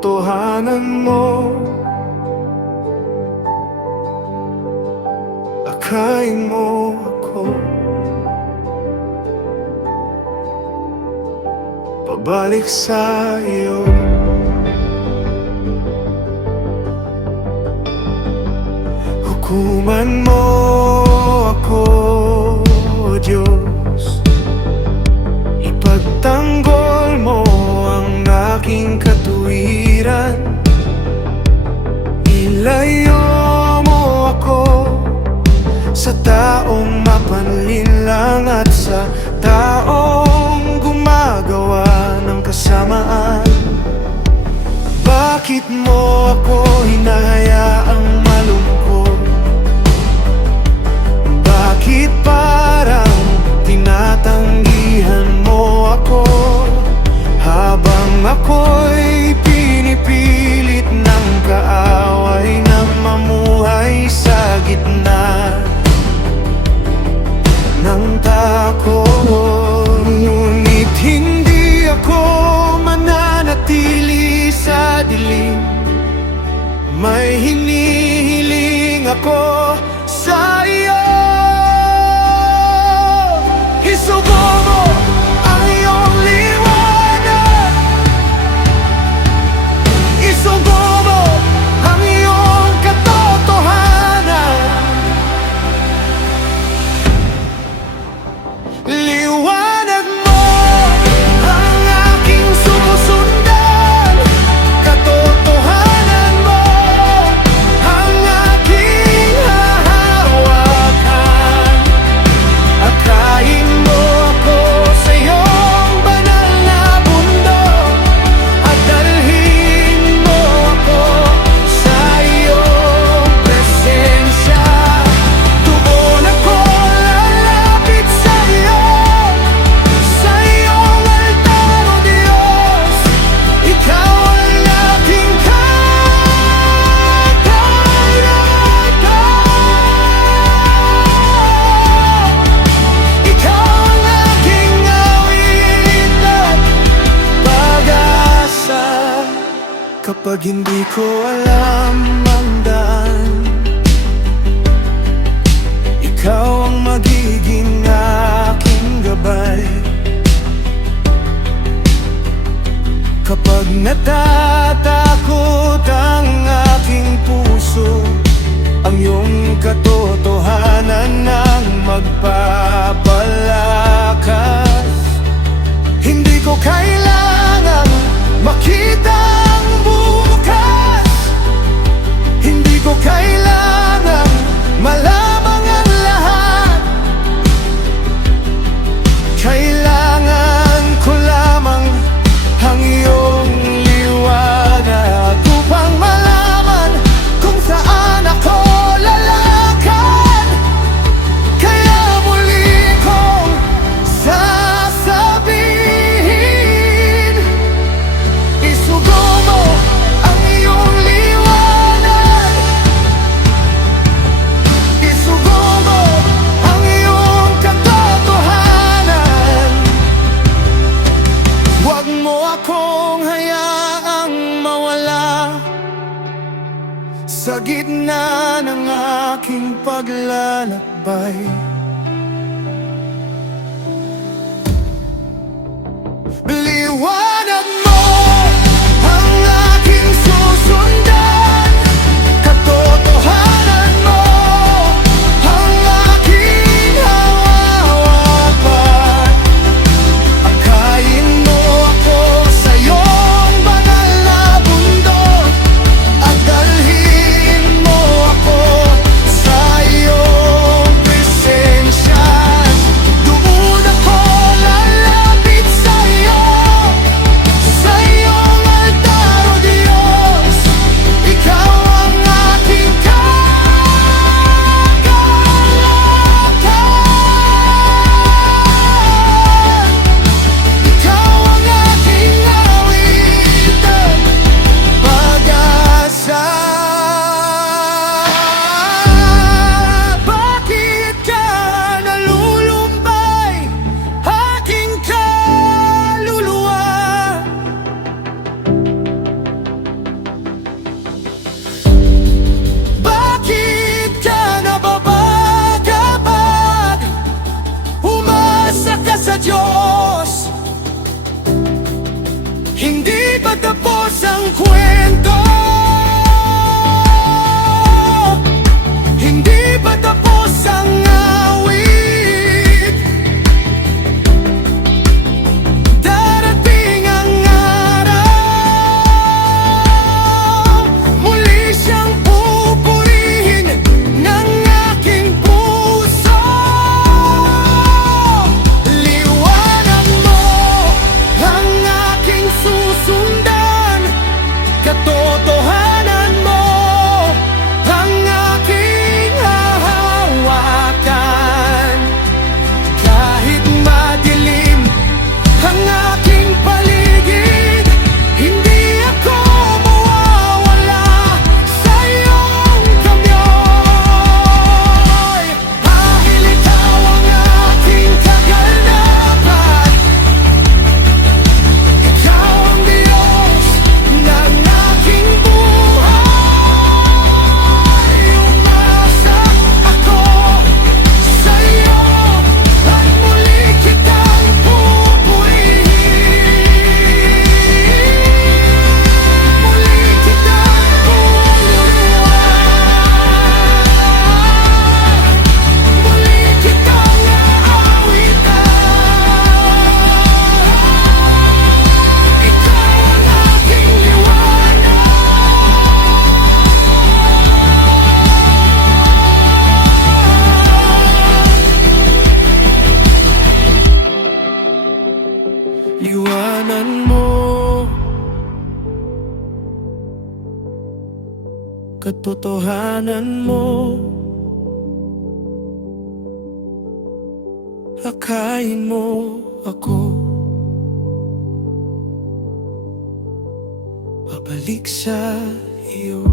katotohanan mo. Akayin mo ako pabalik sa iyo. Hukuman mo ako, Diyos. Ipagtanggol mo ang aking katuwiran. Ilayo mo ako sa taong mapanlinlang at sa taong gumagawa ng kasamaan. Bakit mo ako hinahayaang malungkot? Bakit parang tinatanggihan mo ako habang ako'y pinipilit ng kaaway na mamuhay sa gitna ng takot? Ngunit hindi ako mananatili sa dilim. May hinihiling ako sa iyo. Isugo mo ang iyong liwanag. Isugo mo ang iyong katotohanan. Liwanag mo ang aking susundan. Katotohanan mo ang aking hahawakan. Akayin mo ako sa iyong banal na bundok at dalhin mo ako sa iyong presensya. Doon ako lalapit sa iyo, sa iyong altar, O Diyos. Ikaw ang aking ikaw ang aking awit at pag-asa. Kapag hindi ko alam ang daan, ikaw ang magiging aking gabay. Kapag natatakot ang aking puso, ang iyong katotohanan ang magpapalakas. Hindi ko kailangang makita ang bukas. Hindi ko kailangang malamang ang lahat. Kailangan ko lamang ang iyong liwanag upang malaman kung saan ako lalakad. Kaya muli kong sasabihin, isugo mo ang iyong liwanag. Isugo mo ang iyong katotohanan. Huwag mo akong hayaang mawala sa gitna ng aking paglalakbay. Liwanag mo ang aking susundan. Katotohanan mo ang aking hawakan. Akayin mo ako sa iyong banal na bundok at dalhin mo ako sa iyong presensya. Katotohanan mo ang aking hahawakan. Kahit madilim ang aking paligid, hindi ako mawawala sa iyong kamyoy. Dahil ikaw ang aking kaganapan, ikaw ang Diyos ng aking buhay. Umasa ako sa iyo at muli kitang pupurihin. Muli kitang pululuan. Muli kitang aawitan. Ikaw ang aking liwanag. Liwanan mo, katotohanan mo, akayin mo ako. Pabalik sa iyo.